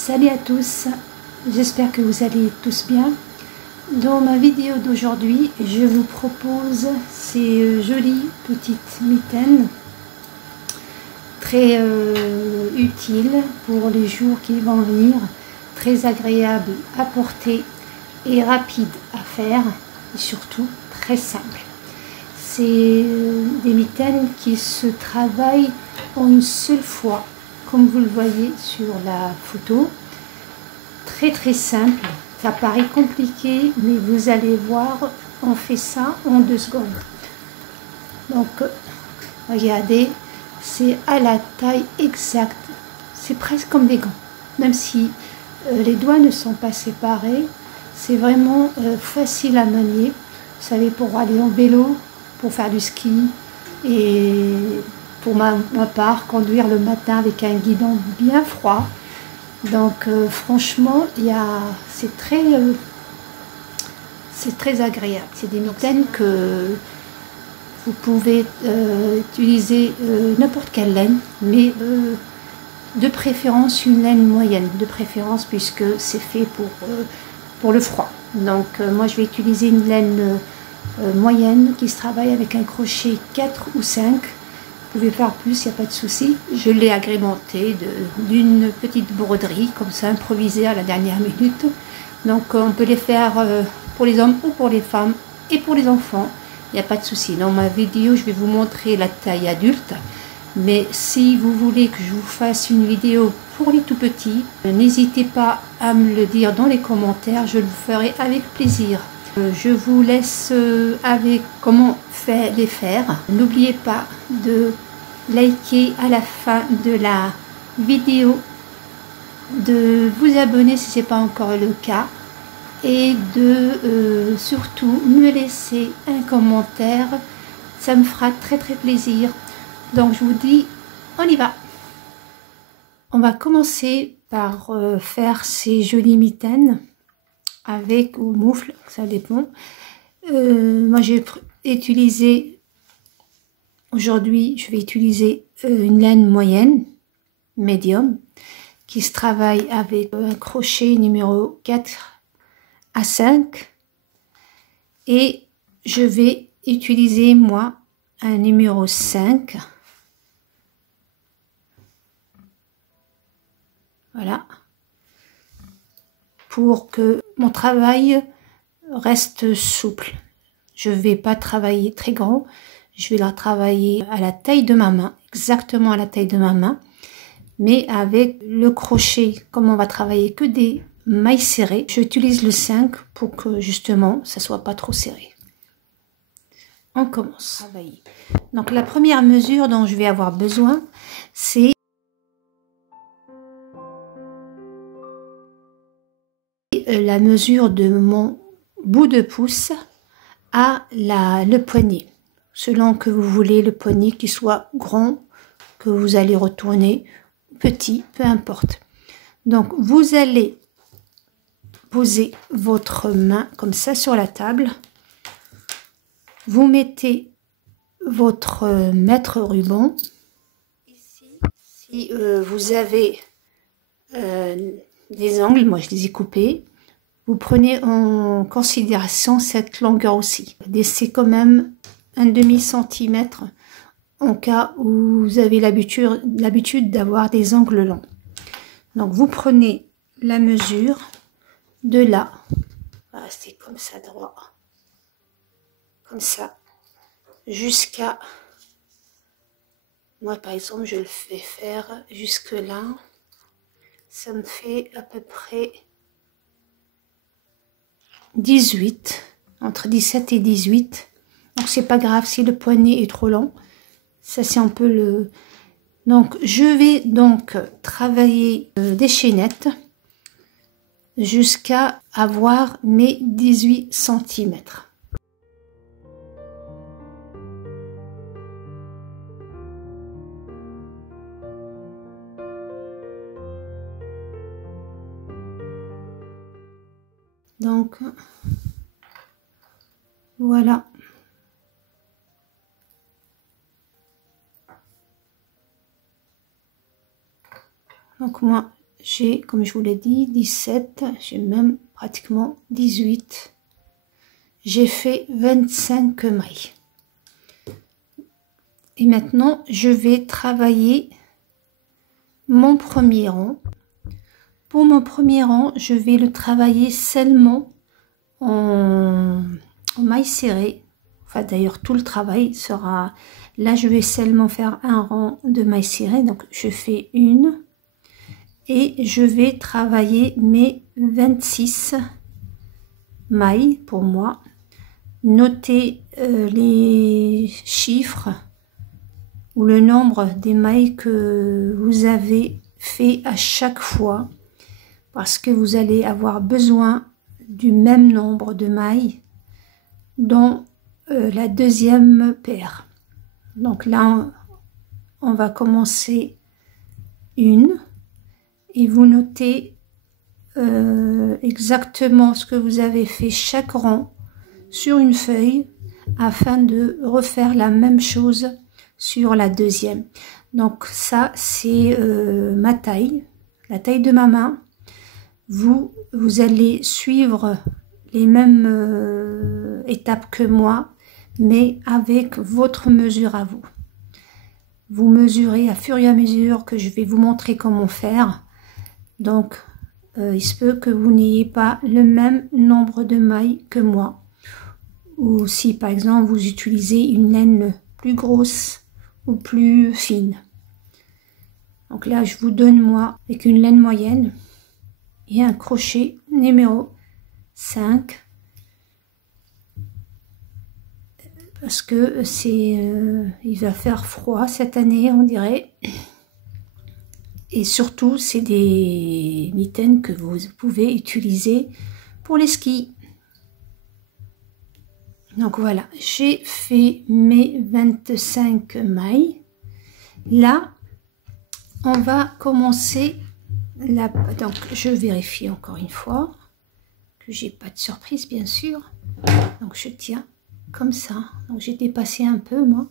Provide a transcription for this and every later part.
Salut à tous, j'espère que vous allez tous bien. Dans ma vidéo d'aujourd'hui, je vous propose ces jolies petites mitaines très utiles pour les jours qui vont venir, très agréables à porter et rapides à faire et surtout très simples. C'est des mitaines qui se travaillent en une seule fois, comme vous le voyez sur la photo. Très simple, ça paraît compliqué, mais vous allez voir, on fait ça en 2 secondes. Donc, regardez, c'est à la taille exacte, c'est presque comme des gants, même si les doigts ne sont pas séparés, c'est vraiment facile à manier. Vous savez, pour aller en vélo, pour faire du ski, et pour ma part, conduire le matin avec un guidon bien froid. Donc franchement, c'est très agréable. C'est des mitaines que vous pouvez utiliser n'importe quelle laine, mais de préférence une laine moyenne, de préférence puisque c'est fait pour le froid. Donc moi je vais utiliser une laine moyenne qui se travaille avec un crochet 4 ou 5. Vous pouvez faire plus, il n'y a pas de souci. Je l'ai agrémenté d'une petite broderie, comme ça, improvisée à la dernière minute. Donc on peut les faire pour les hommes ou pour les femmes et pour les enfants. Il n'y a pas de souci. Dans ma vidéo, je vais vous montrer la taille adulte. Mais si vous voulez que je vous fasse une vidéo pour les tout petits, n'hésitez pas à me le dire dans les commentaires. Je le ferai avec plaisir. Je vous laisse avec comment les faire. N'oubliez pas de liker à la fin de la vidéo, de vous abonner si ce n'est pas encore le cas et de surtout me laisser un commentaire. Ça me fera très plaisir. Donc je vous dis, on y va. On va commencer par faire ces jolies mitaines avec ou moufle, ça dépend. Moi j'ai utilisé aujourd'hui, je vais utiliser une laine moyenne, médium, qui se travaille avec un crochet numéro 4 à 5, et je vais utiliser moi un numéro 5. Voilà, pour que mon travail reste souple. Je ne vais pas travailler très grand, je vais la travailler à la taille de ma main, exactement à la taille de ma main, mais avec le crochet, comme on va travailler que des mailles serrées, j'utilise le 5 pour que justement ça soit pas trop serré. On commence. Donc la première mesure dont je vais avoir besoin, c'est la mesure de mon bout de pouce à le poignet, selon que vous voulez le poignet qui soit grand, que vous allez retourner, petit, peu importe. Donc vous allez poser votre main comme ça sur la table, vous mettez votre mètre ruban. Ici, si vous avez des angles, moi je les ai coupés, vous prenez en considération cette longueur aussi. Laissez quand même un demi-centimètre en cas où vous avez l'habitude d'avoir des angles longs. Donc vous prenez la mesure de là, c'est comme ça droit, comme ça, jusqu'à, moi par exemple je le fais faire jusque là, ça me fait à peu près 18, entre 17 et 18. Donc c'est pas grave si le poignet est trop long. Ça c'est un peu le... Donc je vais donc travailler des chaînettes jusqu'à avoir mes 18 cm. Donc voilà. Donc moi j'ai, comme je vous l'ai dit, 17, j'ai même pratiquement 18. J'ai fait 25 mailles. Et maintenant, je vais travailler mon premier rang. Pour mon premier rang, je vais le travailler seulement en mailles serrées. Enfin, d'ailleurs, tout le travail sera... Là, je vais seulement faire un rang de mailles serrées. Donc, je fais une. Et je vais travailler mes 26 mailles pour moi. Notez les chiffres ou le nombre des mailles que vous avez fait à chaque fois, parce que vous allez avoir besoin du même nombre de mailles dans la deuxième paire. Donc là, on va commencer une et vous notez exactement ce que vous avez fait chaque rang sur une feuille afin de refaire la même chose sur la deuxième. Donc ça, c'est ma taille, la taille de ma main. Vous allez suivre les mêmes étapes que moi, mais avec votre mesure à vous. Vous mesurez à fur et à mesure que je vais vous montrer comment faire. Donc, il se peut que vous n'ayez pas le même nombre de mailles que moi. Ou si, par exemple, vous utilisez une laine plus grosse ou plus fine. Donc là, je vous donne, moi, avec une laine moyenne et un crochet numéro 5. Parce que il va faire froid cette année, on dirait. Et surtout, c'est des mitaines que vous pouvez utiliser pour les skis. Donc voilà, j'ai fait mes 25 mailles. Là, on va commencer la... Donc, je vérifie encore une fois que j'ai pas de surprise, bien sûr. Donc, je tiens comme ça. Donc, j'ai dépassé un peu, moi.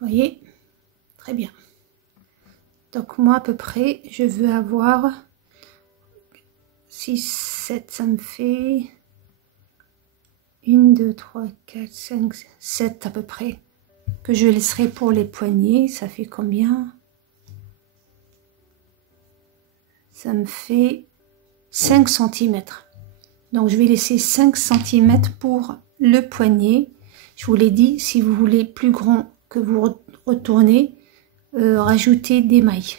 Vous voyez? Très bien. Donc, moi, à peu près, je veux avoir 6, 7, ça me fait 1, 2, 3, 4, 5, 7 à peu près. Que je laisserai pour les poignets. Ça fait combien? Ça me fait 5 cm. Donc, je vais laisser 5 cm pour le poignet. Je vous l'ai dit, si vous voulez plus grand que vous retournez, rajoutez des mailles.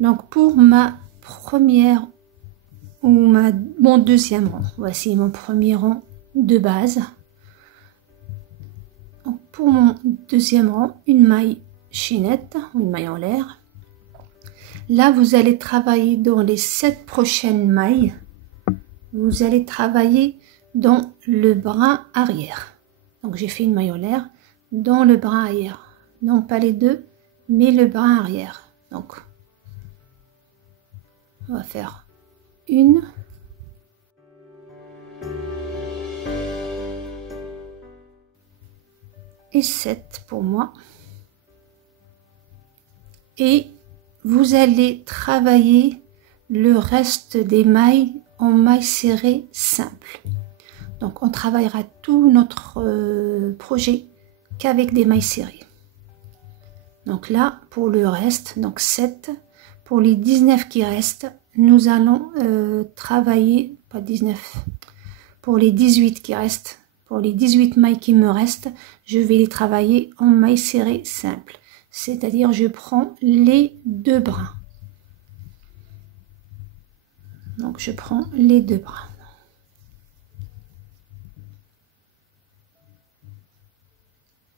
Donc, pour ma première ou mon deuxième rang, voici mon premier rang de base. Donc, pour mon deuxième rang, une maille chaînette ou une maille en l'air. Là, vous allez travailler dans les 7 prochaines mailles. Vous allez travailler dans le brin arrière. Donc, j'ai fait une maille en l'air dans le brin arrière. Non pas les deux, mais le brin arrière. Donc, on va faire une. Et 7 pour moi. Et vous allez travailler le reste des mailles en mailles serrées simples. Donc on travaillera tout notre projet qu'avec des mailles serrées. Donc là, pour le reste, donc 7, pour les 19 qui restent, nous allons travailler, pas 19, pour les 18 qui restent, pour les 18 mailles qui me restent, je vais les travailler en mailles serrées simples. C'est-à-dire, je prends les 2 brins. Donc, je prends les 2 brins.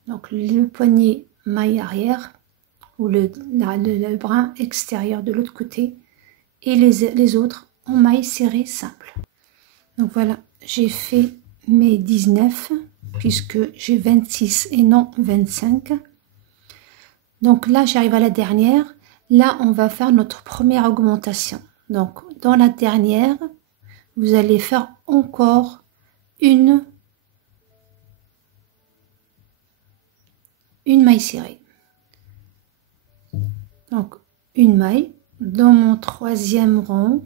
Donc, le poignet maille arrière, ou le brin extérieur de l'autre côté, et les autres en mailles serrées simples. Donc, voilà, j'ai fait mes 19, puisque j'ai 26 et non 25. Donc là, j'arrive à la dernière. Là, on va faire notre première augmentation. Donc, dans la dernière, vous allez faire encore une maille serrée. Donc, une maille. Dans mon troisième rang,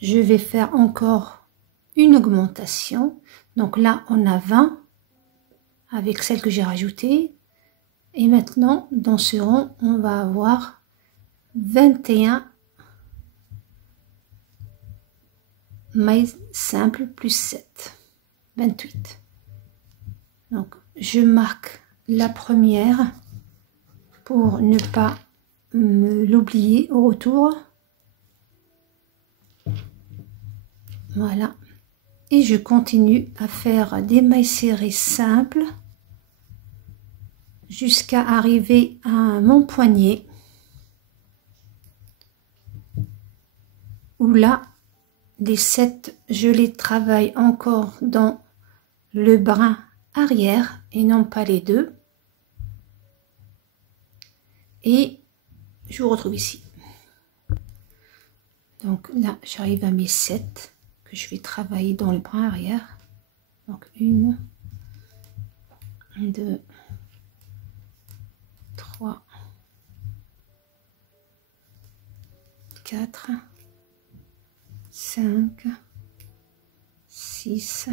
je vais faire encore une augmentation. Donc là, on a 20 avec celle que j'ai rajoutée. Et maintenant, dans ce rang, on va avoir 21 mailles simples plus 7, 28. Donc, je marque la première pour ne pas me l'oublier au retour. Voilà. Et je continue à faire des mailles serrées simples jusqu'à arriver à mon poignet, où là, les 7, je les travaille encore dans le brin arrière et non pas les deux. Et je vous retrouve ici. Donc là, j'arrive à mes 7 que je vais travailler dans le brin arrière. Donc 1, 2, 3, 4, 5, 6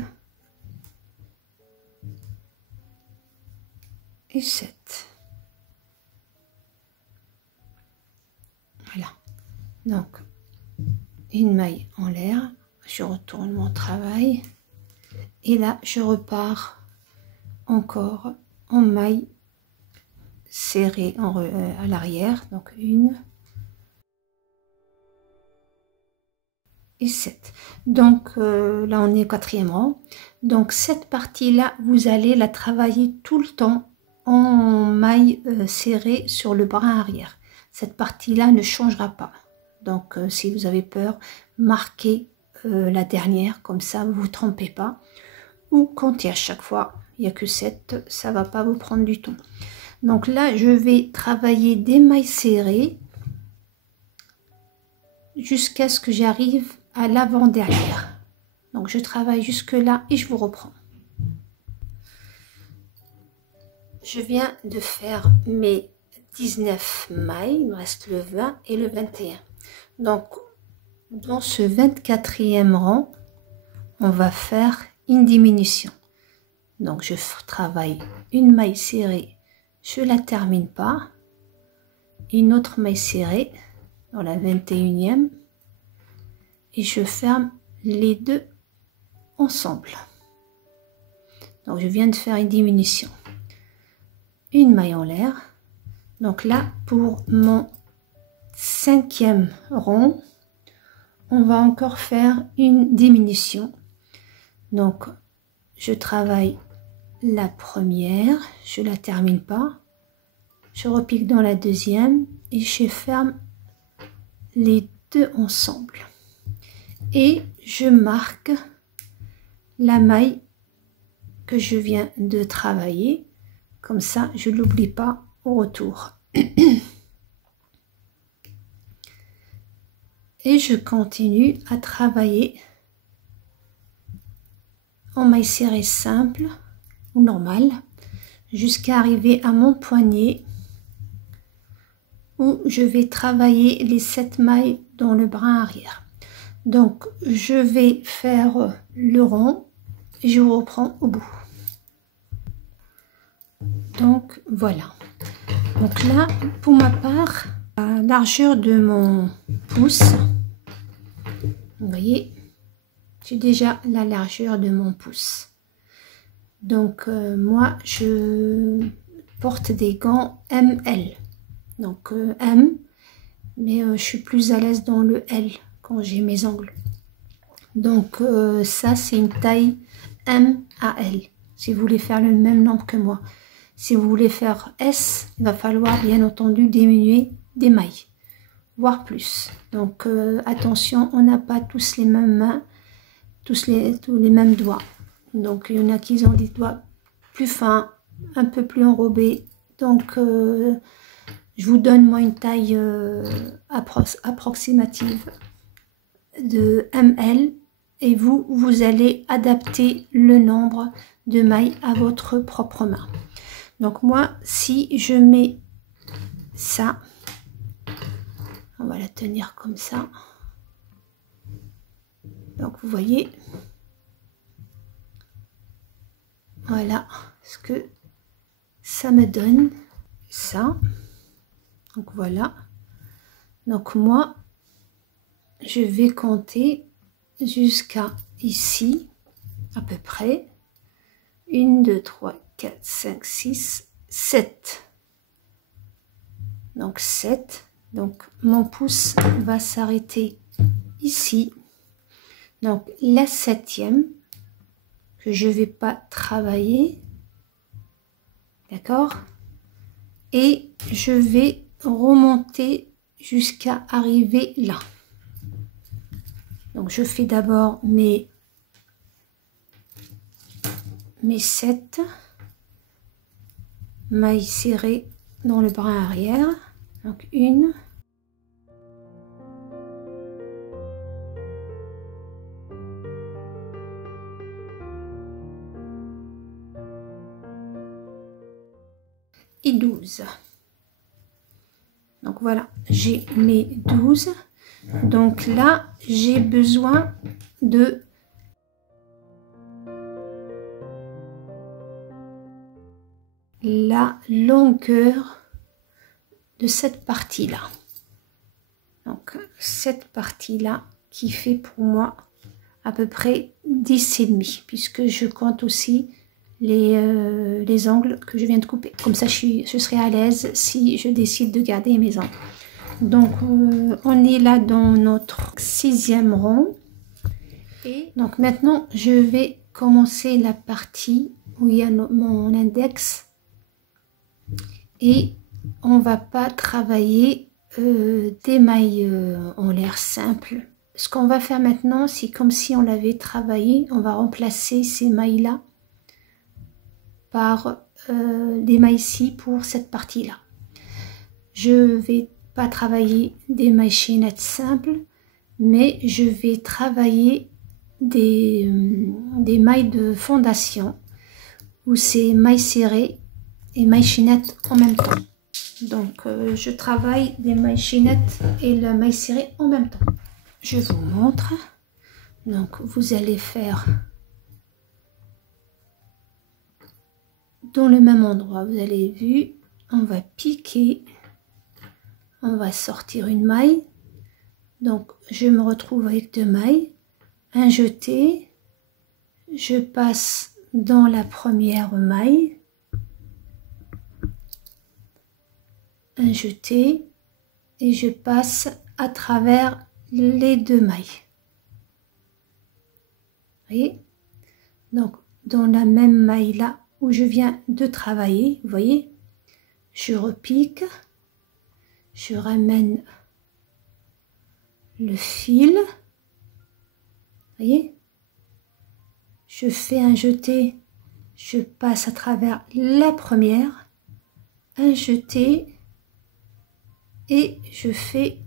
et 7. Voilà. Donc, une maille en l'air, je retourne mon travail et là, je repars encore en maille serrée à l'arrière. Donc, 1 et 7. Donc, là, on est au quatrième rang. Donc, cette partie-là, vous allez la travailler tout le temps en maille serrée sur le brin arrière. Cette partie-là ne changera pas. Donc, si vous avez peur, marquez la dernière, comme ça, vous ne vous trompez pas. Ou comptez à chaque fois, il n'y a que 7, ça ne va pas vous prendre du temps. Donc là, je vais travailler des mailles serrées jusqu'à ce que j'arrive à l'avant-dernière. Donc, je travaille jusque là et je vous reprends. Je viens de faire mes 19 mailles, il me reste le 20 et le 21. Donc, dans ce 24e rang, on va faire une diminution. Donc, je travaille une maille serrée, je ne la termine pas. Une autre maille serrée dans la 21e et je ferme les deux ensemble. Donc, je viens de faire une diminution. Une maille en l'air. Donc là, pour mon 5e rang, on va encore faire une diminution. Donc, je travaille la première, je la termine pas, je repique dans la deuxième et je ferme les deux ensemble. Et je marque la maille que je viens de travailler, comme ça je ne l'oublie pas au retour. Et je continue à travailler en maille serrée simple ou normale jusqu'à arriver à mon poignet où je vais travailler les 7 mailles dans le brin arrière. Donc je vais faire le rond et je vous reprends au bout. Donc voilà. Donc là, pour ma part, la largeur de mon pouce, vous voyez, j'ai déjà la largeur de mon pouce. Donc moi, je porte des gants ML. Donc M, mais je suis plus à l'aise dans le L quand j'ai mes ongles. Donc ça, c'est une taille M à L. Si vous voulez faire le même nombre que moi. Si vous voulez faire S, il va falloir bien entendu diminuer des mailles, voire plus. Donc attention, on n'a pas tous les mêmes mains, tous les mêmes doigts. Donc il y en a qui ont des doigts plus fins, un peu plus enrobés. Donc je vous donne moi une taille approximative de ML et vous allez adapter le nombre de mailles à votre propre main. Donc moi, si je mets ça, On va la tenir comme ça. Donc vous voyez, voilà ce que ça me donne, ça. Donc voilà. Donc moi, je vais compter jusqu'à ici, à peu près. 1, 2, 3, 4, 5, 6, 7. Donc 7. Donc mon pouce va s'arrêter ici. Donc la 7e que je vais pas travailler. D'accord? Et je vais remonter jusqu'à arriver là. Donc je fais d'abord mes 7 mailles serrées dans le brin arrière. Donc 1, et 12. Donc voilà, j'ai mes 12. Donc là, j'ai besoin de la longueur de cette partie-là. Donc cette partie-là qui fait pour moi à peu près 10,5, puisque je compte aussi les angles que je viens de couper. Comme ça, je serai à l'aise si je décide de garder mes angles. Donc, on est là dans notre 6e rond. Et donc, maintenant, je vais commencer la partie où il y a mon index. Et on va pas travailler des mailles en l'air simple. Ce qu'on va faire maintenant, c'est comme si on l'avait travaillé. On va remplacer ces mailles-là par des mailles ici pour cette partie-là. Je vais pas travailler des mailles chaînettes simples, mais je vais travailler des mailles de fondation où c'est mailles serrées et mailles chaînettes en même temps. Donc je travaille des mailles chaînettes et la maille serrée en même temps. Je vous montre. Donc vous allez faire dans le même endroit. Vous avez vu, on va piquer, on va sortir une maille. Donc je me retrouve avec 2 mailles, un jeté, je passe dans la première maille, un jeté et je passe à travers les 2 mailles. Vous voyez? Donc dans la même maille là où je viens de travailler, vous voyez, je repique, je ramène le fil, vous voyez, je fais un jeté, je passe à travers la première, un jeté et je fais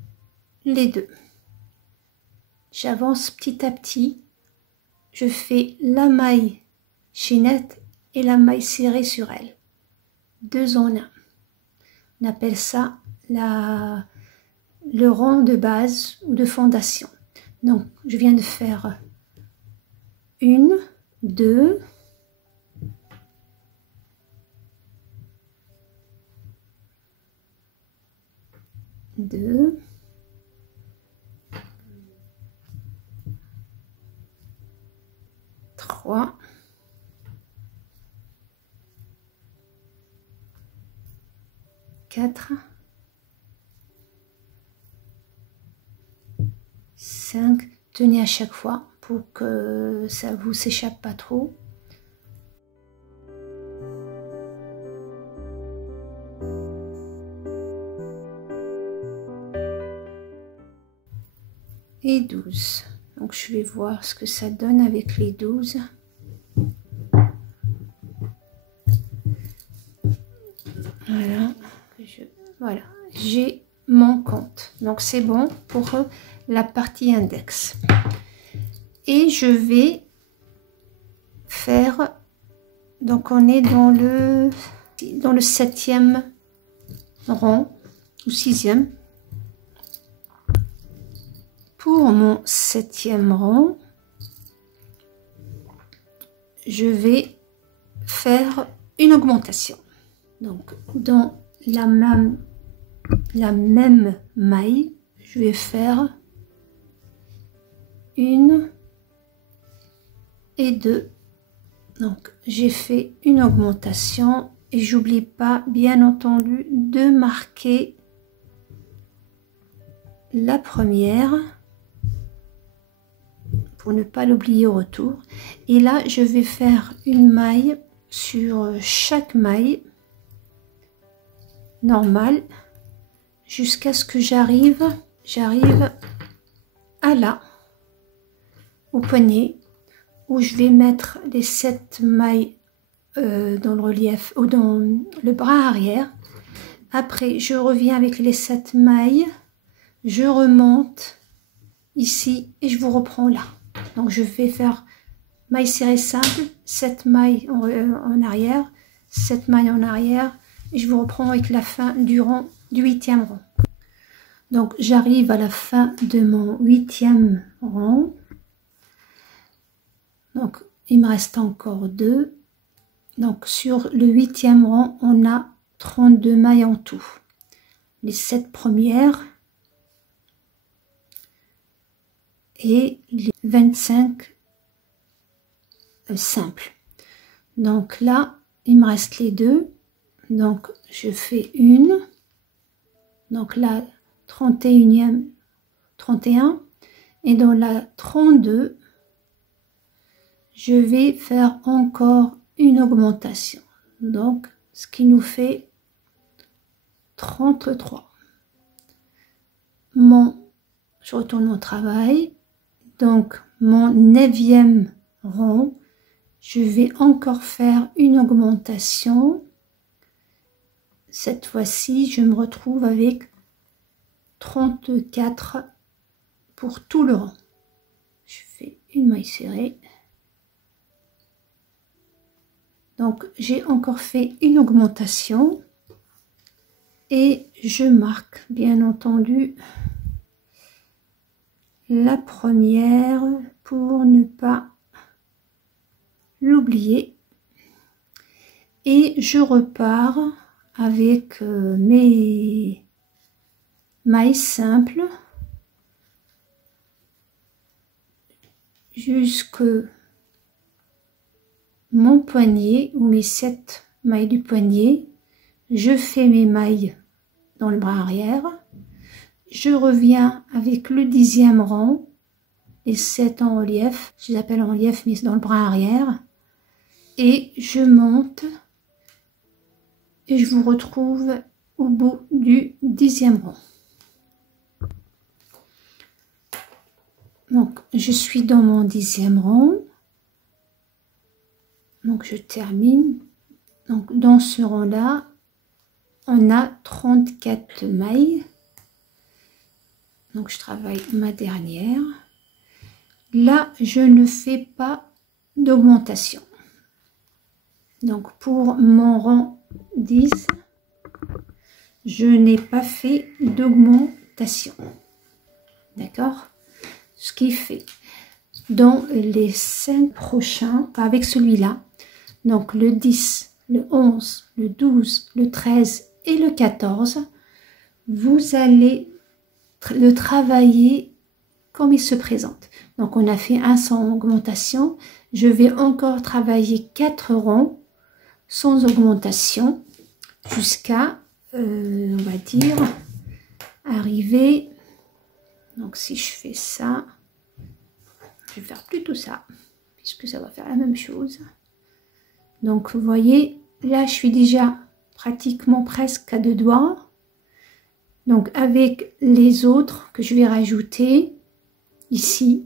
les 2. J'avance petit à petit, je fais la maille chaînette et la maille serrée sur elle, 2 en 1. On appelle ça le rang de base ou de fondation. Donc je viens de faire 1, 2, 2, 3, 4, 5, tenez à chaque fois pour que ça vous s'échappe pas trop. Et 12. Donc je vais voir ce que ça donne avec les 12. Voilà, voilà, j'ai mon compte. Donc c'est bon pour la partie index. Et je vais faire, donc on est dans le 7e rang ou 6e. pour mon 7e rang, je vais faire une augmentation. Donc dans la même maille, je vais faire 1 et 2. Donc j'ai fait une augmentation et j'oublie pas bien entendu de marquer la première pour ne pas l'oublier au retour. Et là je vais faire une maille sur chaque maille normale jusqu'à ce que j'arrive à là, au poignet, où je vais mettre les 7 mailles dans le relief ou dans le bras arrière. Après je reviens avec les 7 mailles, je remonte ici et je vous reprends là. Donc je vais faire maille serrée simple, 7 mailles en arrière, 7 mailles en arrière, et je vous reprends avec la fin du rang, du 8e rang. Donc j'arrive à la fin de mon 8e rang. Donc il me reste encore 2. Donc sur le 8e rang, on a 32 mailles en tout. Les 7 premières et les 25 simples. Donc là, il me reste les 2. Donc je fais une. Donc là, 31e, 31. Et dans la 32, je vais faire encore une augmentation. Donc, ce qui nous fait 33. Je retourne au travail. Donc, mon 9e rang, je vais encore faire une augmentation. Cette fois-ci, je me retrouve avec 34 pour tout le rang. Je fais une maille serrée. Donc, j'ai encore fait une augmentation et je marque, bien entendu, la première pour ne pas l'oublier. Et je repars avec mes mailles simples jusque mon poignet ou mes 7 mailles du poignet. Je fais mes mailles dans le bras arrière. Je reviens avec le 10e rang et 7 en relief. Je les appelle en relief, mais c'est dans le bras arrière. Et je monte et je vous retrouve au bout du 10e rang. Donc, je suis dans mon 10e rang. Donc, je termine. Donc, dans ce rang-là, on a 34 mailles. Donc, je travaille ma dernière. Là, je ne fais pas d'augmentation. Donc, pour mon rang 10, je n'ai pas fait d'augmentation. D'accord? Ce qui fait, dans les 5 prochains, avec celui-là, donc le 10, le 11, le 12, le 13 et le 14, vous allez le travailler comme il se présente. Donc on a fait un sans augmentation. Je vais encore travailler 4 rangs sans augmentation jusqu'à, on va dire, arriver. Donc si je fais ça, je vais faire plutôt ça, puisque ça va faire la même chose. Donc vous voyez, là je suis déjà pratiquement presque à 2 doigts. Donc avec les autres que je vais rajouter ici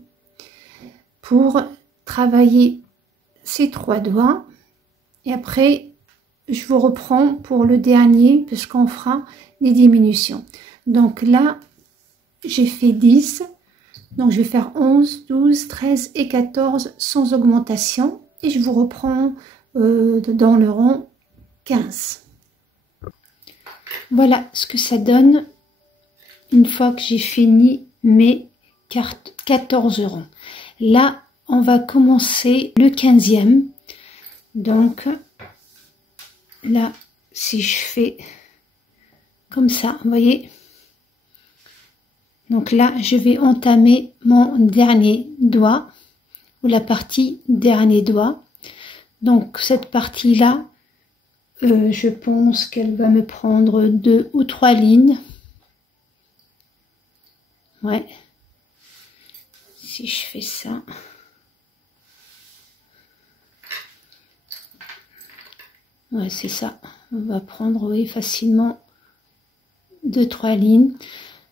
pour travailler ces 3 doigts. Et après je vous reprends pour le dernier puisqu'on fera des diminutions. Donc là j'ai fait 10. Donc je vais faire 11, 12, 13 et 14 sans augmentation. Et je vous reprends dans le rang 15. Voilà ce que ça donne une fois que j'ai fini mes 14 rangs. Là, on va commencer le 15e. Donc, là, si je fais comme ça, vous voyez. Donc là, je vais entamer mon dernier doigt, ou la partie dernier doigt. Donc, cette partie-là, je pense qu'elle va me prendre 2 ou 3 lignes. Ouais. Si je fais ça. Ouais, c'est ça. On va prendre, oui, facilement 2-3 lignes.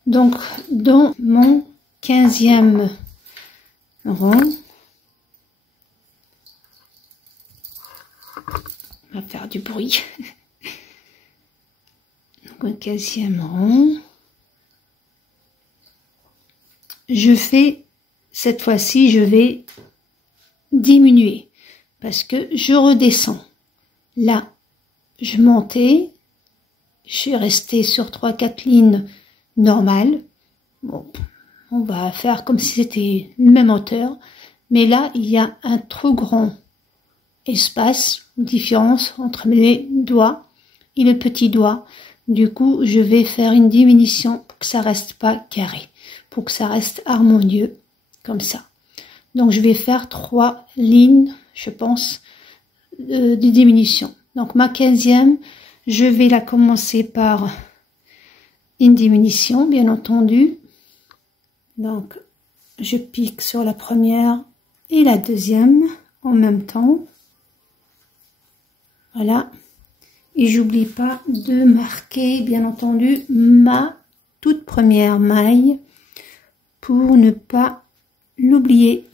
Donc, dans mon 15e rang, on va faire du bruit. Donc, au 15e rang, je fais, cette fois-ci, je vais diminuer parce que je redescends. Là, je montais, je suis restée sur 3-4 lignes normales. Bon, on va faire comme si c'était la même hauteur, mais là, il y a un trop grand espace, différence entre les doigts et le petit doigt. Du coup, je vais faire une diminution pour que ça reste pas carré, pour que ça reste harmonieux, comme ça. Donc, je vais faire 3 lignes, je pense, de diminution. Donc, ma 15e, je vais la commencer par une diminution, bien entendu. Donc, je pique sur la première et la deuxième en même temps. Voilà. Et j'oublie pas de marquer, bien entendu, ma toute première maille pour ne pas l'oublier.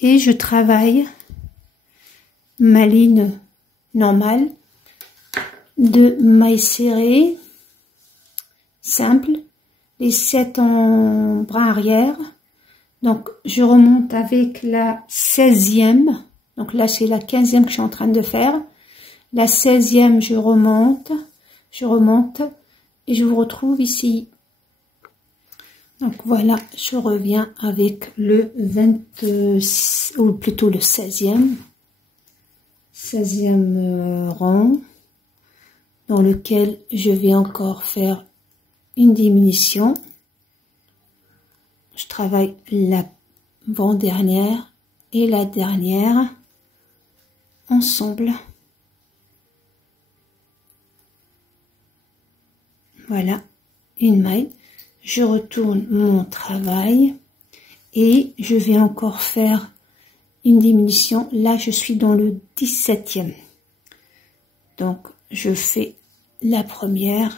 Et je travaille ma ligne normale de mailles serrées, simple, les 7 en bras arrière. Donc, je remonte avec la 16e. Donc là, c'est la 15e que je suis en train de faire. La 16e, je remonte, et je vous retrouve ici. Donc voilà, je reviens avec le 26, ou plutôt le 16e rang, dans lequel je vais encore faire une diminution. Je travaille l'avant-dernière et la dernière ensemble. Voilà, une maille. Je retourne mon travail et je vais encore faire une diminution. Là, je suis dans le 17e. Donc, je fais la première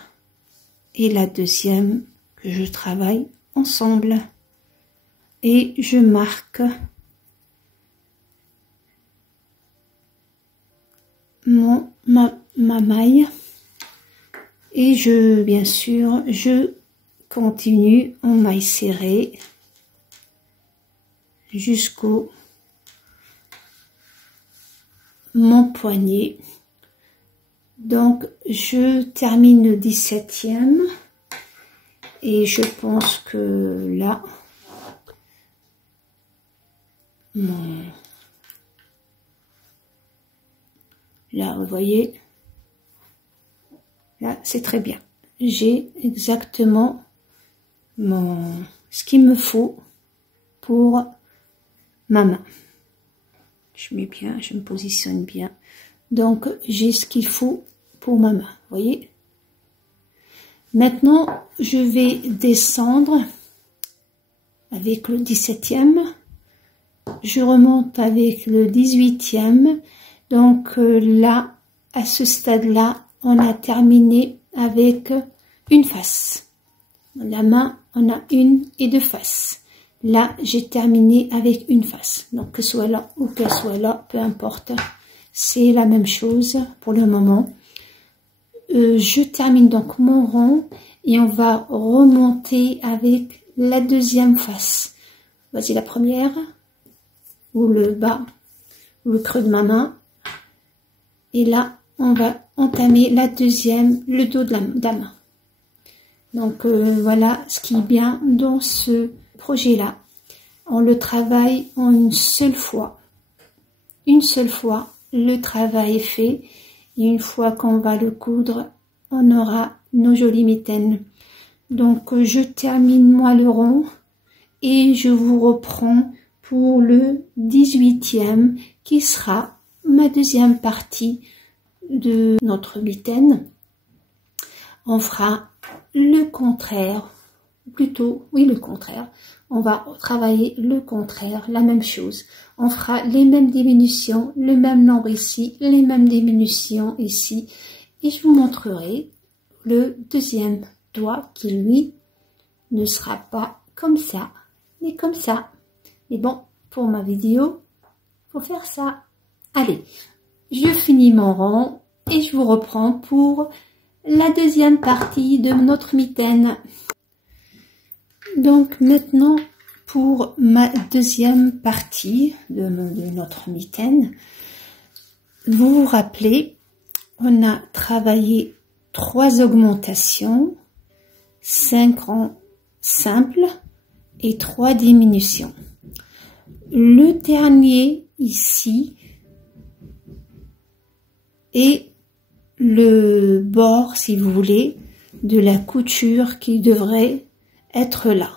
et la deuxième que je travaille ensemble. Et je marque ma maille. Et bien sûr, je continue en maille serrée jusqu'au mon poignet. Donc, je termine le 17e et je pense que là, là, vous voyez, là, c'est très bien. J'ai exactement ce qu'il me faut pour ma main. Je mets bien, je me positionne bien. Donc, j'ai ce qu'il faut pour ma main, vous voyez. Maintenant, je vais descendre avec le 17e. Je remonte avec le 18e. Donc là, à ce stade-là, on a terminé avec une face. La main, on a une et deux faces. Là, j'ai terminé avec une face. Donc, que ce soit là ou qu'elle soit là, peu importe. C'est la même chose pour le moment. Je termine donc mon rond et on va remonter avec la deuxième face. Voici la première, ou le bas, ou le creux de ma main. Et là, on va entamer la deuxième, le dos de la main. Donc voilà ce qui est bien dans ce projet-là. On le travaille en une seule fois. Une seule fois, le travail est fait. Et une fois qu'on va le coudre, on aura nos jolies mitaines. Donc je termine moi le rond et je vous reprends pour le 18e qui sera ma deuxième partie de notre mitaine. On fera le contraire, plutôt, oui le contraire. On va travailler le contraire, la même chose. On fera les mêmes diminutions, le même nombre ici, les mêmes diminutions ici. Et je vous montrerai le deuxième doigt qui, lui, ne sera pas comme ça, mais comme ça. Mais bon, pour ma vidéo, faut faire ça. Allez, je finis mon rond et je vous reprends pour la deuxième partie de notre mitaine. Donc maintenant, pour ma deuxième partie de notre mitaine, vous vous rappelez, on a travaillé 3 augmentations, 5 rangs simples et 3 diminutions. Le dernier ici est le bord, si vous voulez, de la couture qui devrait être là.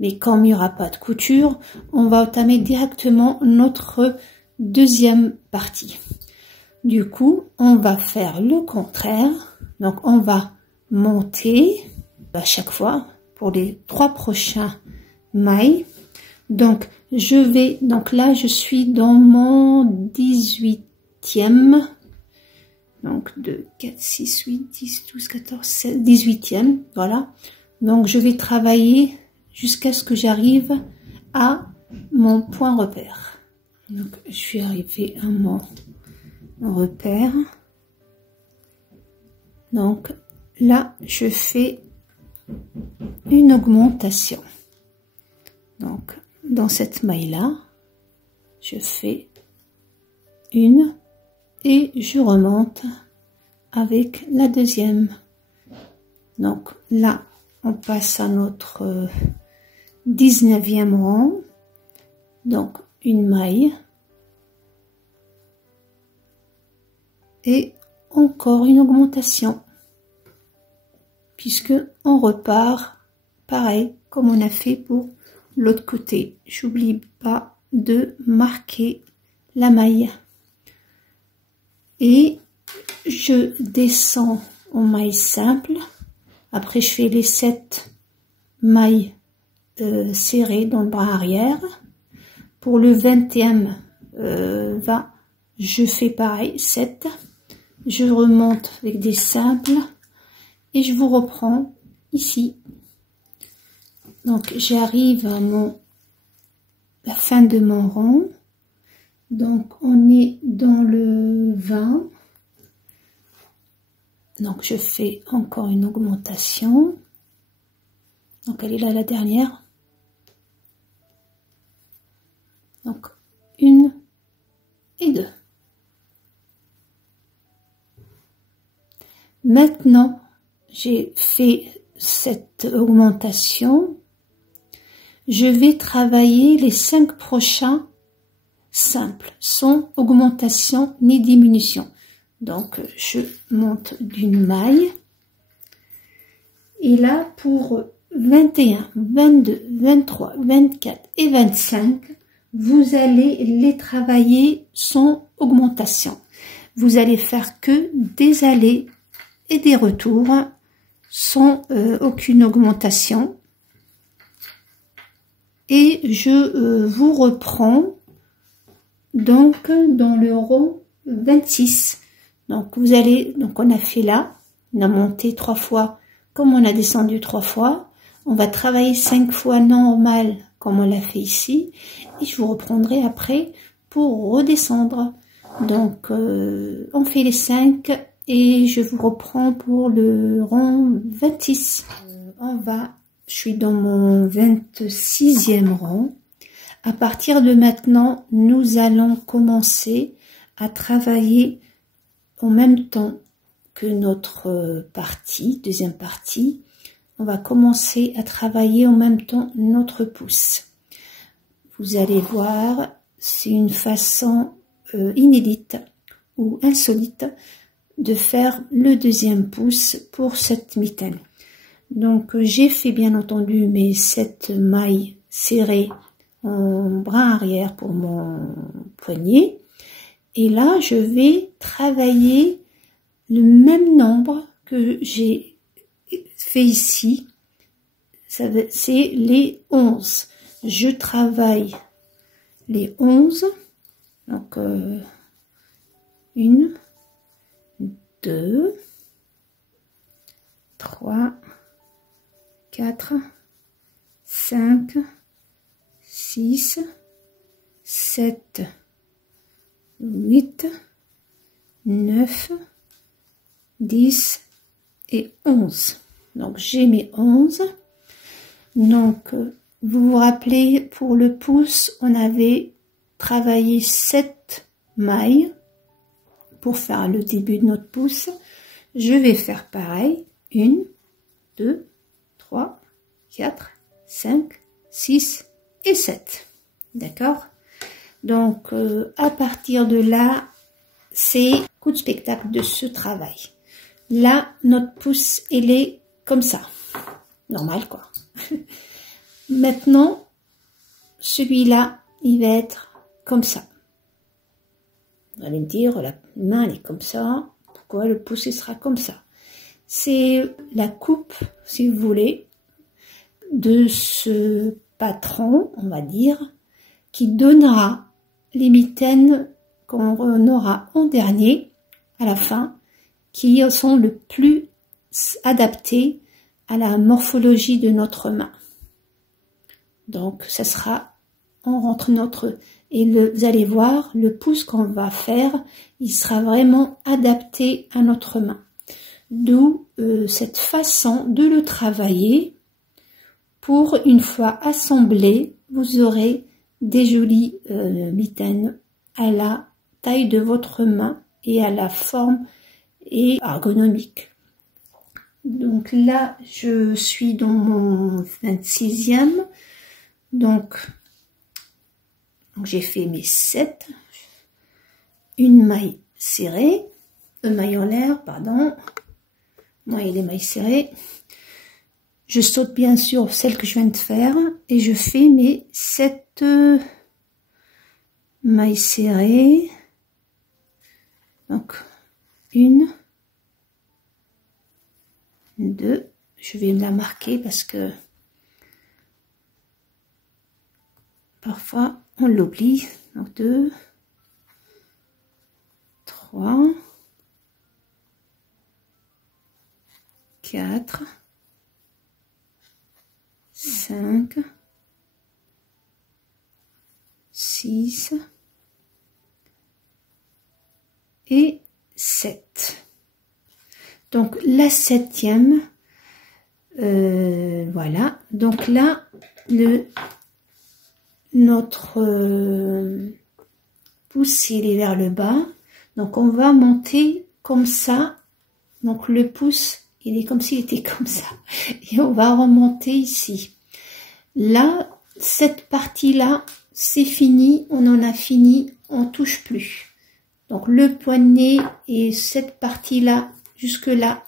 Mais comme il n'y aura pas de couture, on va entamer directement notre deuxième partie. Du coup, on va faire le contraire. Donc, on va monter à chaque fois pour les 3 prochains mailles. Donc, donc là, je suis dans mon 18e. Donc, 2, 4, 6, 8, 10, 12, 14, 16, 18e. Voilà. Donc, je vais travailler jusqu'à ce que j'arrive à mon point repère. Donc, je suis arrivée à mon repère. Donc, là, je fais une augmentation. Donc, dans cette maille-là, je fais une et je remonte avec la deuxième. Donc, là, on passe à notre 19e rang. Donc, une maille. Et encore une augmentation. Puisque on repart pareil comme on a fait pour l'autre côté. J'oublie pas de marquer la maille. Et je descends en maille simple. Après, je fais les 7 mailles serrées dans le bras arrière. Pour le 20e, je fais pareil, 7. Je remonte avec des simples et je vous reprends ici. Donc, j'arrive à la fin de mon rond. Donc, on est dans le 20. Donc, je fais encore une augmentation. Donc, elle est là, la dernière. Donc, 1 et 2. Maintenant, j'ai fait cette augmentation. Je vais travailler les 5 prochains simples, sans augmentation ni diminution. Donc, je monte d'une maille. Et là, pour 21, 22, 23, 24 et 25, vous allez les travailler sans augmentation. Vous allez faire que des allées et des retours sans aucune augmentation. Et je vous reprends donc dans le rond 26. Donc vous allez, donc on a fait là, on a monté 3 fois comme on a descendu 3 fois. On va travailler 5 fois normal comme on l'a fait ici. Et je vous reprendrai après pour redescendre. Donc on fait les 5 et je vous reprends pour le rond 26. Je suis dans mon 26e rang. À partir de maintenant, nous allons commencer à travailler en même temps que notre partie, deuxième partie, on va commencer à travailler en même temps notre pouce. Vous allez voir, c'est une façon inédite ou insolite de faire le deuxième pouce pour cette mitaine. Donc j'ai fait bien entendu mes 7 mailles serrées en brin arrière pour mon poignet. Et là, je vais travailler le même nombre que j'ai fait ici. C'est les 11. Je travaille les 11. Donc, 1, 2, 3, 4, 5, 6, 7, 8, 9, 10 et 11. Donc j'ai mes 11. Donc vous vous rappelez, pour le pouce, on avait travaillé 7 mailles pour faire le début de notre pouce. Je vais faire pareil. 1, 2, 3, 4, 5, 6 et 7. D'accord? Donc, à partir de là, c'est coup de spectacle de ce travail. Là, notre pouce, il est comme ça. Normal, quoi. Maintenant, celui-là, il va être comme ça. Vous allez me dire, la main, elle est comme ça. Pourquoi le pouce, il sera comme ça? C'est la coupe, si vous voulez, de ce patron, on va dire, qui donnera les mitaines qu'on aura en dernier, à la fin, qui sont le plus adaptés à la morphologie de notre main. Donc, ça sera, on rentre notre, et vous allez voir, le pouce qu'on va faire, il sera vraiment adapté à notre main. D'où cette façon de le travailler. Pour une fois assemblé, vous aurez des jolies mitaines à la taille de votre main et à la forme et ergonomique. Donc là, je suis dans mon 26e. Donc j'ai fait mes 7. Une maille serrée, une maille en l'air, pardon. Moi, il est mailles serrées. Je saute bien sûr celle que je viens de faire et je fais mes 7 mailles serrées. Donc 1, 2, je vais la marquer parce que parfois on l'oublie. Donc 2, 3, 4, 5, 6 et 7. Donc la 7e, voilà. Donc là, notre pouce, il est vers le bas. Donc on va monter comme ça. Donc le pouce, il est comme s'il était comme ça. Et on va remonter ici. Là, cette partie-là, c'est fini. On en a fini. On touche plus. Donc le poignet et cette partie-là, jusque-là,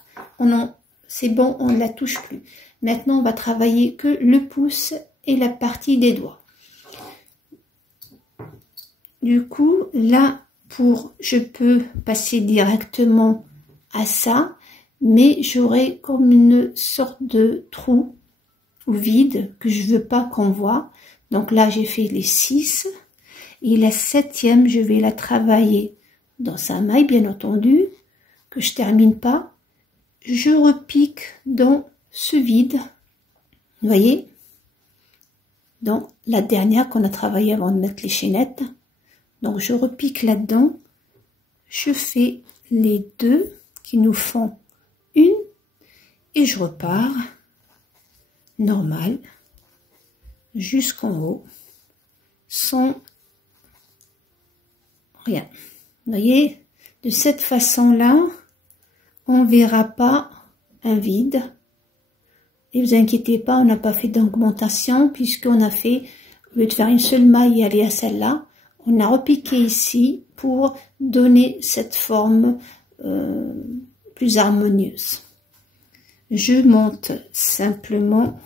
c'est bon, on ne la touche plus. Maintenant, on va travailler que le pouce et la partie des doigts. Du coup, là, je peux passer directement à ça, mais j'aurai comme une sorte de trou ou vide que je veux pas qu'on voit. Donc là, j'ai fait les 6 et la 7e, je vais la travailler dans sa maille, bien entendu, que je termine pas. Je repique dans ce vide, vous voyez, dans la dernière qu'on a travaillé avant de mettre les chaînettes. Donc je repique là-dedans, je fais les 2 qui nous font une et je repars normal jusqu'en haut sans rien. Vous voyez, de cette façon-là, on verra pas un vide Et vous inquiétez pas, on n'a pas fait d'augmentation puisqu'on a fait, au lieu de faire une seule maille et aller à celle-là, on a repiqué ici pour donner cette forme plus harmonieuse. Je monte simplement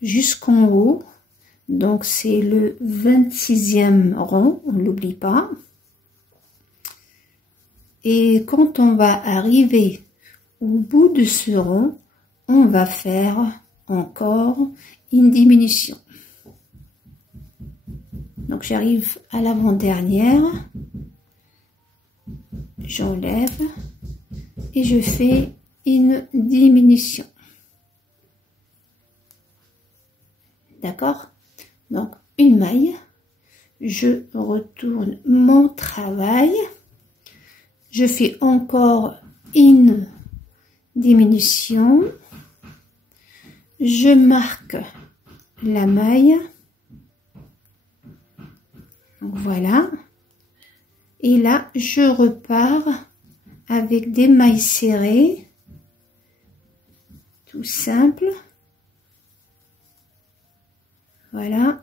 jusqu'en haut, donc c'est le 26e rang, on ne l'oublie pas. Et quand on va arriver au bout de ce rang, on va faire encore une diminution. Donc j'arrive à l'avant-dernière, j'enlève et je fais une diminution. D'accord? Donc une maille, je retourne mon travail, je fais encore une diminution, je marque la maille, donc voilà, et là je repars avec des mailles serrées, tout simple, voilà.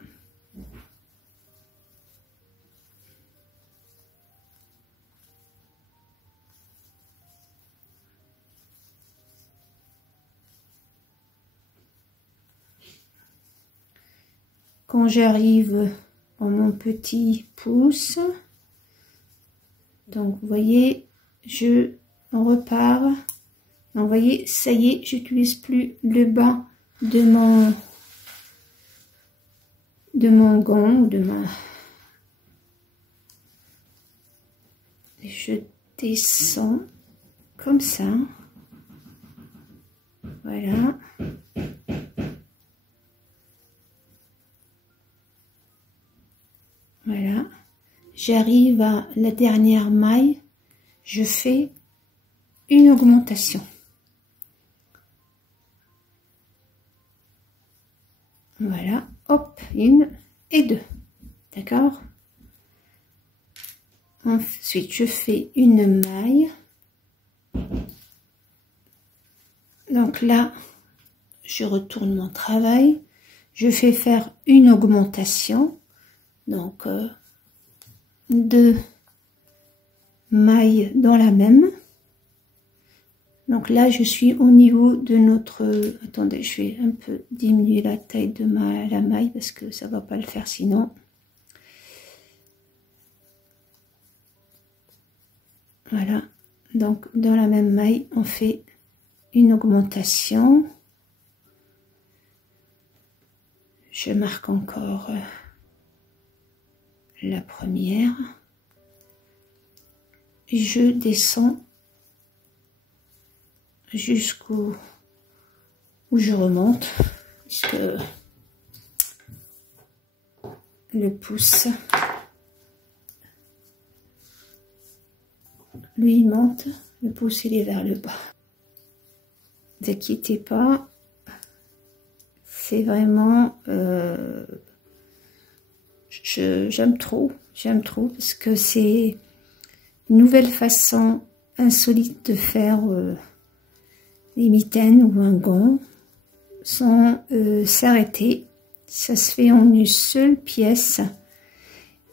Quand j'arrive en mon petit pouce, donc vous voyez, je repars. Donc vous voyez, ça y est, j'utilise plus le bas de mon gant, je descends comme ça, voilà. Voilà, j'arrive à la dernière maille, je fais une augmentation. Voilà, hop, une et deux, d'accord? Ensuite, je fais une maille. Donc là, je retourne mon travail, je fais faire une augmentation. Donc, deux mailles dans la même. Donc là, je suis au niveau de notre... Attendez, je vais un peu diminuer la taille de la maille parce que ça va pas le faire sinon. Voilà. Donc, dans la même maille, on fait une augmentation. Je marque encore... la première, je descends jusqu'où je remonte, puisque le pouce, lui il monte, le pouce il est vers le bas. Ne vous inquiétez pas, c'est vraiment... j'aime trop parce que c'est une nouvelle façon insolite de faire les mitaines ou un gant sans s'arrêter. Ça se fait en une seule pièce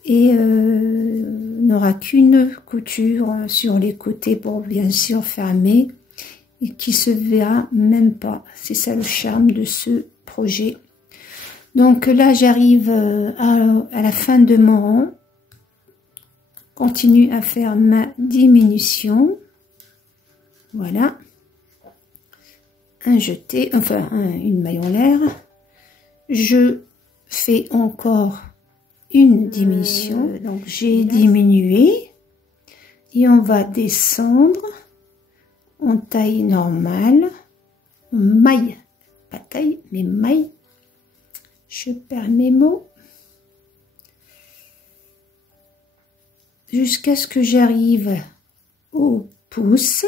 et n'aura qu'une couture sur les côtés pour bien sûr fermer et qui se verra même pas. C'est ça le charme de ce projet. Donc là, j'arrive à la fin de mon rang. Continue à faire ma diminution. Voilà. Un jeté, enfin une maille en l'air. Je fais encore une diminution. Donc j'ai diminué. Et on va descendre en taille normale. Maille. Pas taille, mais maille. Je perds mes mots. Jusqu'à ce que j'arrive au pouce.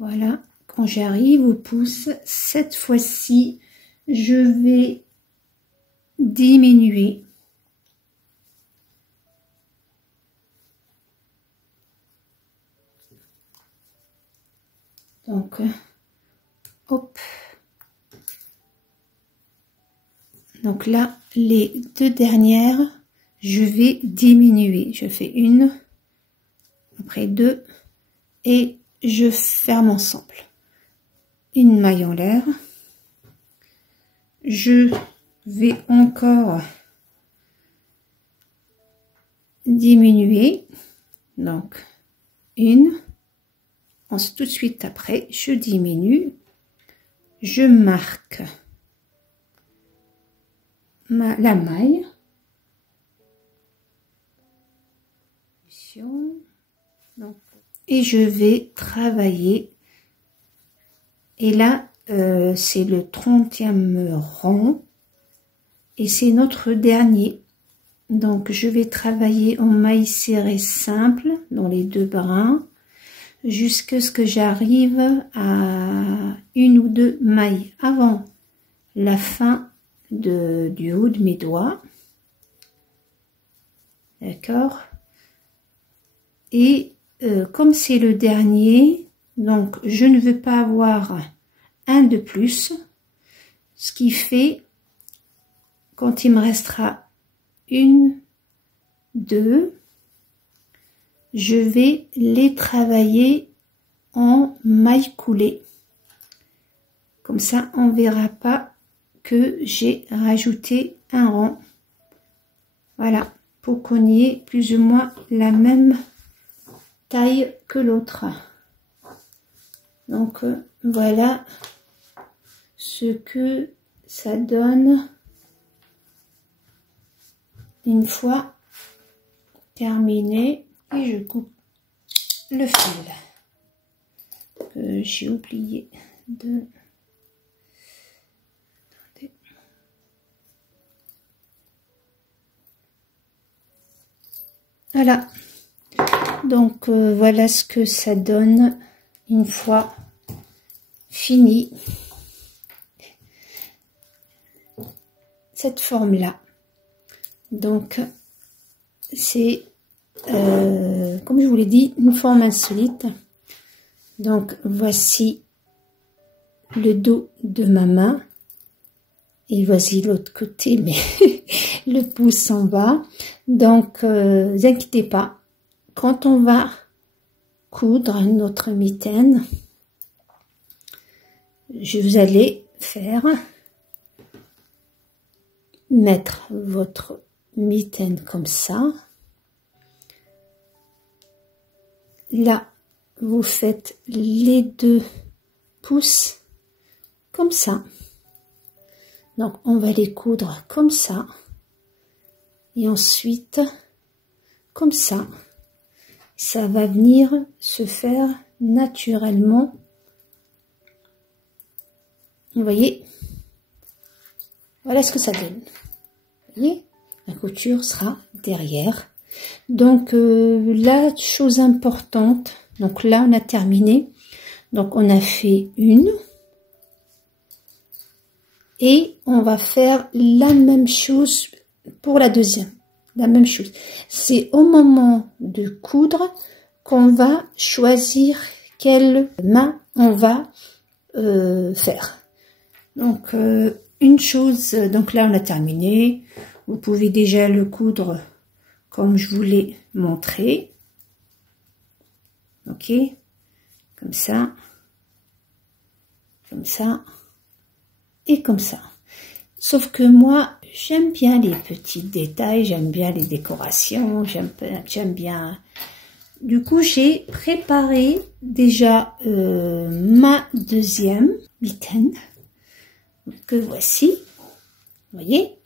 Voilà, quand j'arrive au pouce, cette fois-ci, je vais diminuer. Donc, hop. Donc là, les deux dernières, je vais diminuer. Je fais une, après deux, et je ferme ensemble. Une maille en l'air. Je vais encore diminuer. Donc, une. Ensuite, tout de suite après, je diminue. Je marque la maille. Donc, et je vais travailler. Et là, c'est le 30e rang. Et c'est notre dernier. Donc, je vais travailler en maille serrée simple dans les deux brins jusqu'à ce que j'arrive à une ou deux mailles avant la fin du haut de mes doigts. D'accord? Et comme c'est le dernier, donc je ne veux pas avoir un de plus, ce qui fait, quand il me restera une, deux, je vais les travailler en maille coulée. Comme ça, on ne verra pas que j'ai rajouté un rang. Voilà, pour qu'on y ait plus ou moins la même taille que l'autre. Donc, voilà ce que ça donne une fois terminé. Et je coupe le fil que j'ai oublié de... Voilà, donc voilà ce que ça donne une fois fini cette forme là. Donc c'est comme je vous l'ai dit, une forme insolite. Donc voici le dos de ma main et voici l'autre côté, mais le pouce en bas. Donc ne vous inquiétez pas, quand on va coudre notre mitaine, vous allez mettre votre mitaine comme ça. Là, vous faites les deux pouces comme ça. Donc, on va les coudre comme ça. Et ensuite, comme ça. Ça va venir se faire naturellement. Vous voyez? Voilà ce que ça donne. Vous voyez? La couture sera derrière. Donc, la chose importante, donc là, on a terminé. Donc, on a fait une. Et on va faire la même chose pour la deuxième. La même chose. C'est au moment de coudre qu'on va choisir quelle main on va faire. Donc, une chose, donc là, on a terminé. Vous pouvez déjà le coudre comme je vous l'ai montré. Ok, comme ça, et comme ça. Sauf que moi, j'aime bien les petits détails, j'aime bien les décorations, j'aime bien. Du coup, j'ai préparé déjà ma deuxième mitaine, que voici, vous voyez,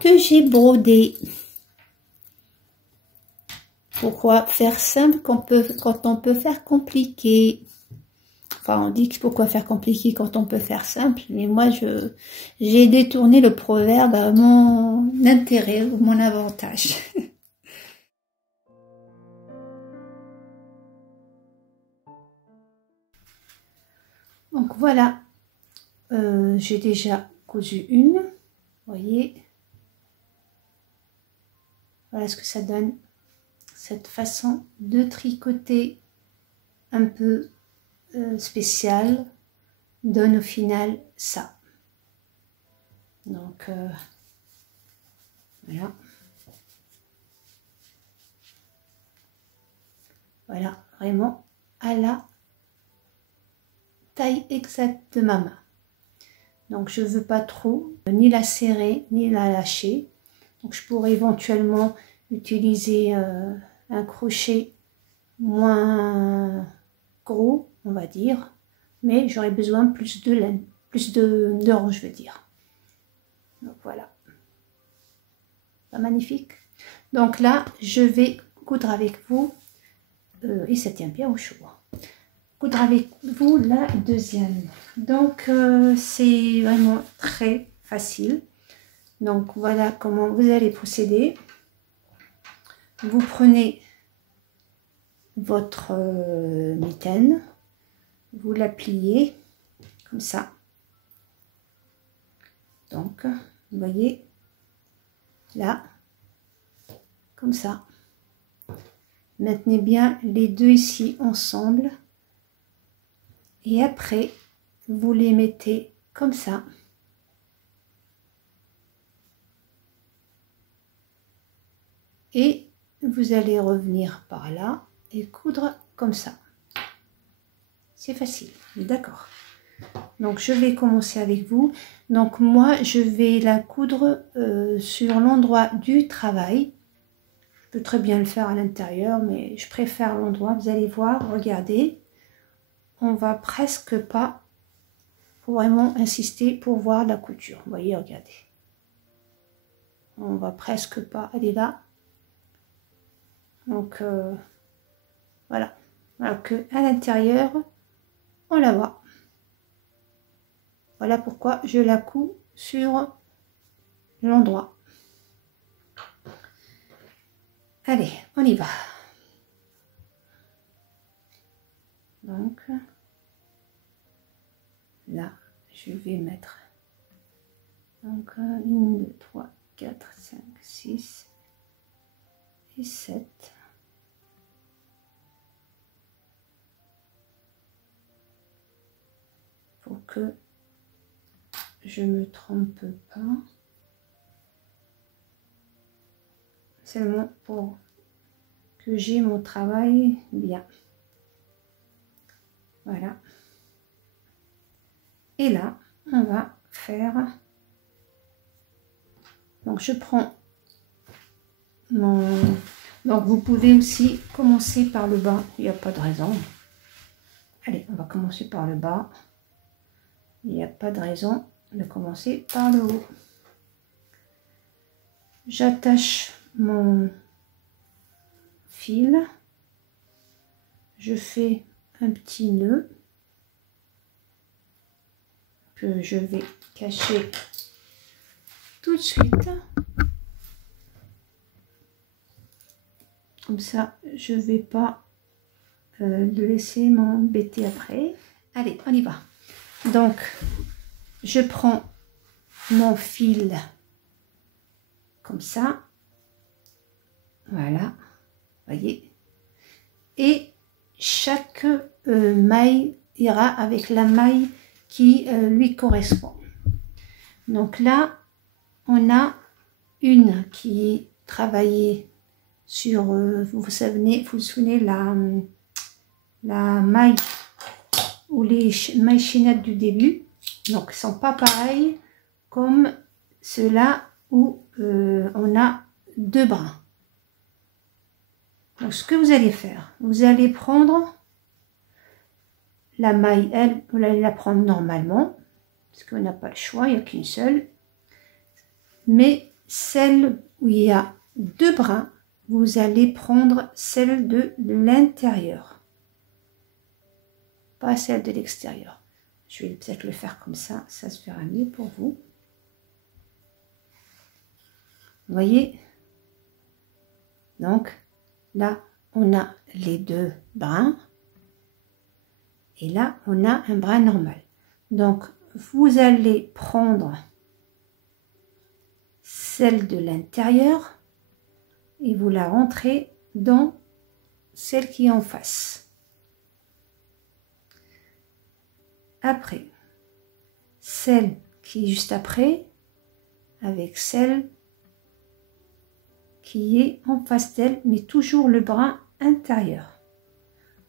que j'ai brodé. Pourquoi faire simple quand on peut faire compliqué? Enfin, on dit que pourquoi faire compliqué quand on peut faire simple, mais moi, j'ai détourné le proverbe à mon intérêt ou mon avantage. Donc voilà, j'ai déjà cousu une, vous voyez. Voilà ce que ça donne, cette façon de tricoter un peu spécial donne au final ça. Donc voilà. Voilà, vraiment à la taille exacte de ma main. Donc je ne veux pas trop ni la serrer ni la lâcher. Donc je pourrais éventuellement utiliser un crochet moins gros, on va dire, mais j'aurais besoin de plus de laine, plus de rang, je veux dire. Donc voilà, pas magnifique. Donc là, je vais coudre avec vous, et ça tient bien au chaud. Coudre avec vous la deuxième. Donc c'est vraiment très facile. Donc voilà comment vous allez procéder. Vous prenez votre mitaine, vous la pliez comme ça. Donc vous voyez là, comme ça. Maintenez bien les deux ici ensemble. Et après, vous les mettez comme ça. Et vous allez revenir par là et coudre comme ça. C'est facile, d'accord. Donc, je vais commencer avec vous. Donc, moi, je vais la coudre sur l'endroit du travail. Je peux très bien le faire à l'intérieur, mais je préfère l'endroit. Vous allez voir, regardez. On va presque pas, faut vraiment insister pour voir la couture. Vous voyez, regardez. On va presque pas aller là. Donc voilà. Alors que à l'intérieur, on la voit. Voilà pourquoi je la couds sur l'endroit. Allez, on y va. Donc là, je vais mettre donc 1, 2, 3, 4, 5, 6 et 7. Pour que je me trompe pas. Seulement pour que j'ai mon travail bien. Voilà. Et là, on va faire... Donc, je prends mon... Donc, vous pouvez aussi commencer par le bas. Il n'y a pas de raison. Allez, on va commencer par le bas. Il n'y a pas de raison de commencer par le haut. J'attache mon fil. Je fais un petit nœud que je vais cacher tout de suite. Comme ça, je ne vais pas le laisser m'embêter après. Allez, on y va. Donc, je prends mon fil comme ça. Voilà, voyez. Et chaque maille ira avec la maille qui lui correspond. Donc là, on a une qui est travaillée sur, vous vous souvenez la maille ou les mailles chaînettes du début. Donc, elles ne sont pas pareilles comme ceux-là où on a deux brins. Donc, ce que vous allez faire, vous allez prendre la maille, elle, vous allez la prendre normalement, parce qu'on n'a pas le choix, il n'y a qu'une seule. Mais celle où il y a deux brins, vous allez prendre celle de l'intérieur, pas celle de l'extérieur. Je vais peut-être le faire comme ça, ça se fera mieux pour vous. Vous voyez? Donc, là, on a les deux brins. Et là, on a un brin normal. Donc, vous allez prendre celle de l'intérieur et vous la rentrez dans celle qui est en face. après celle qui est juste après avec celle qui est en face d'elle, mais toujours le brin intérieur.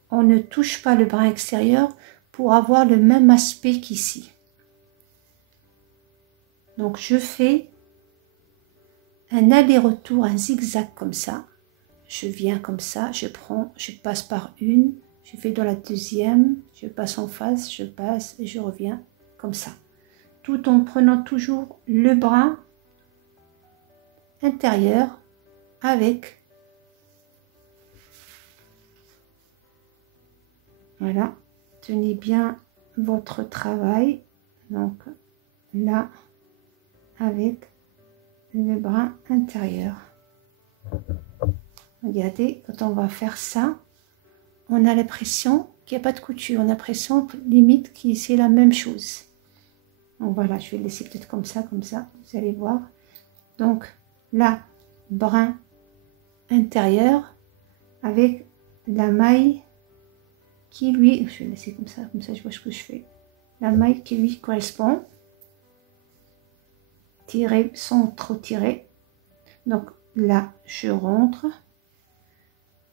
On ne touche pas le brin extérieur pour avoir le même aspect qu'ici. Donc je fais un aller-retour, un zigzag comme ça. Je viens comme ça, je prends, je passe par une, je fais dans la deuxième, je passe en face, je passe et je reviens comme ça. Tout en prenant toujours le brin intérieur avec, voilà, tenez bien votre travail, donc là, avec le brin intérieur. Regardez, quand on va faire ça, on a l'impression qu'il n'y a pas de couture, on a l'impression limite que c'est la même chose. Donc voilà, je vais le laisser peut-être comme ça, vous allez voir. Donc là, brin intérieur avec la maille qui lui, je vais laisser comme ça je vois ce que je fais. La maille qui lui correspond, tirer sans trop tirer. Donc là, je rentre,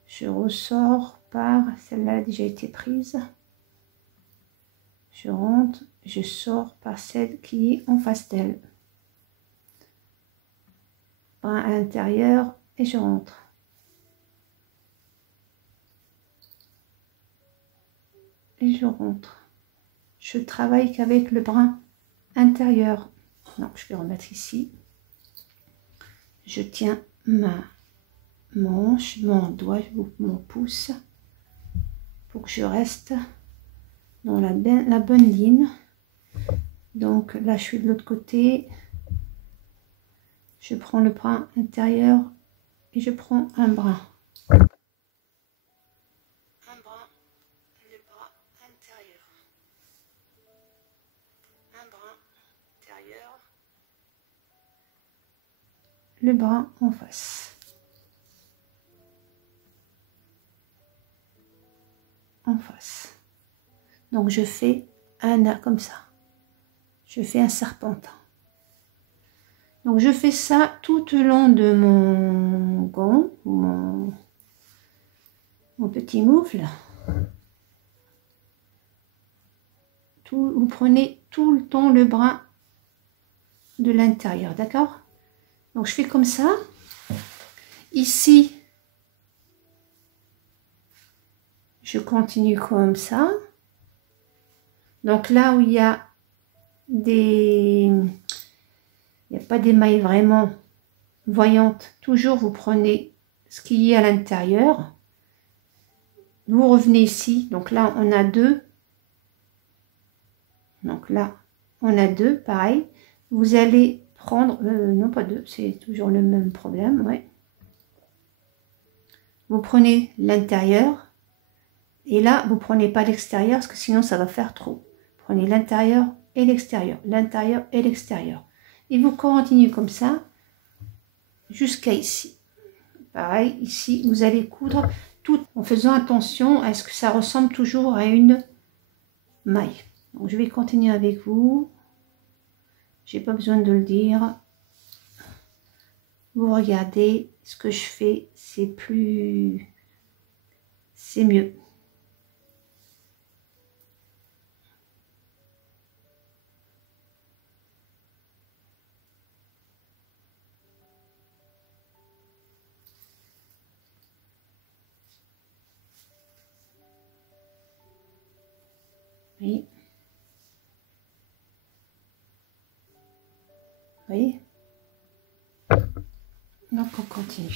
je ressors par, celle-là a déjà été prise. Je rentre, je sors par celle qui est en face d'elle. Brin à l'intérieur et je rentre. Et je rentre. Je travaille qu'avec le brin intérieur. Donc je vais remettre ici. Je tiens ma manche, mon doigt, mon pouce pour que je reste dans la bonne ligne. Donc là je suis de l'autre côté. Je prends le brin intérieur et je prends un brin. Le brin en face. En face. Donc je fais un A comme ça. Je fais un serpentin. Donc je fais ça tout au long de mon gant, mon petit moufle. Vous prenez tout le temps le brin de l'intérieur, d'accord? Donc je fais comme ça. Ici, je continue comme ça. Donc là où il y a des... Il n'y a pas des mailles vraiment voyantes. Toujours vous prenez ce qui est à l'intérieur. Vous revenez ici. Donc là on a deux. Donc là on a deux, pareil. Vous allez prendre... non pas deux, c'est toujours le même problème. Ouais. Vous prenez l'intérieur. Et là vous prenez pas l'extérieur parce que sinon ça va faire trop. Prenez l'intérieur et l'extérieur. L'intérieur et l'extérieur. Et vous continuez comme ça jusqu'à ici. Pareil, ici, vous allez coudre tout en faisant attention à ce que ça ressemble toujours à une maille. Donc, je vais continuer avec vous. J'ai pas besoin de le dire. Vous regardez ce que je fais, c'est mieux. Oui. Vous voyez? Donc on continue.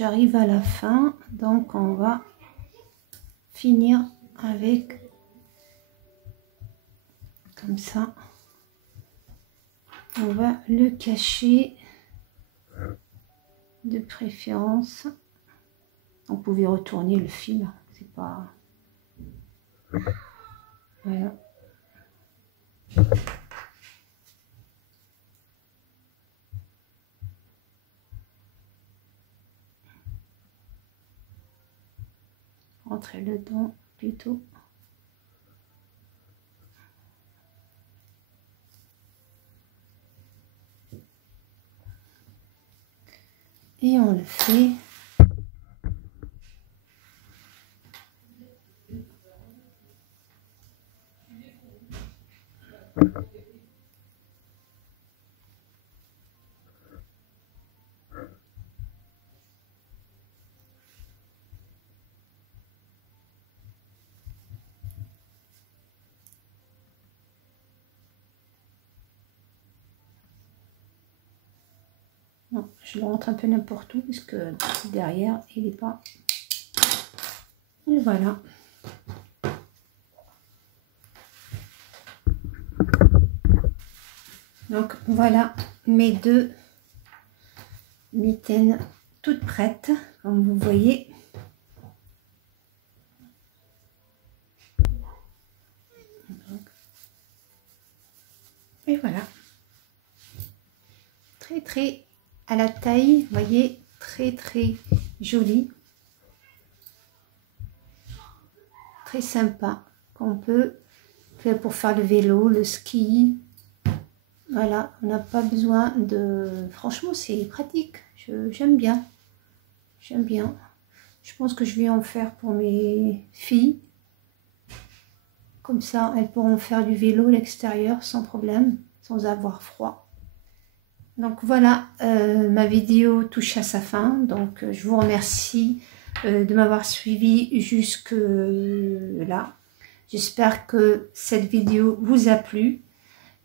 j'arrive à la fin, donc on va finir avec comme ça. On va le cacher de préférence. On pouvait retourner le fil, c'est pas... Voilà. Rentrer le dedans plutôt. Et on le fait. Non, je le rentre un peu n'importe où puisque derrière il n'est pas. Et voilà. Donc voilà mes deux mitaines toutes prêtes, comme vous voyez. Et voilà. Très à la taille, vous voyez, très joli. Très sympa, qu'on peut faire pour faire le vélo, le ski. Voilà, on n'a pas besoin de... Franchement, c'est pratique. J'aime bien. J'aime bien. Je pense que je vais en faire pour mes filles. Comme ça, elles pourront faire du vélo à l'extérieur sans problème, sans avoir froid. Donc voilà, ma vidéo touche à sa fin. Donc je vous remercie de m'avoir suivi jusque là. J'espère que cette vidéo vous a plu.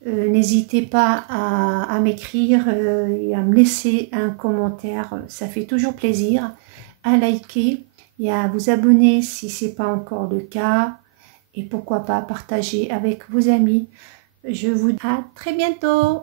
N'hésitez pas à m'écrire et à me laisser un commentaire, ça fait toujours plaisir. À liker et à vous abonner si ce n'est pas encore le cas. Et pourquoi pas partager avec vos amis. Je vous dis à très bientôt.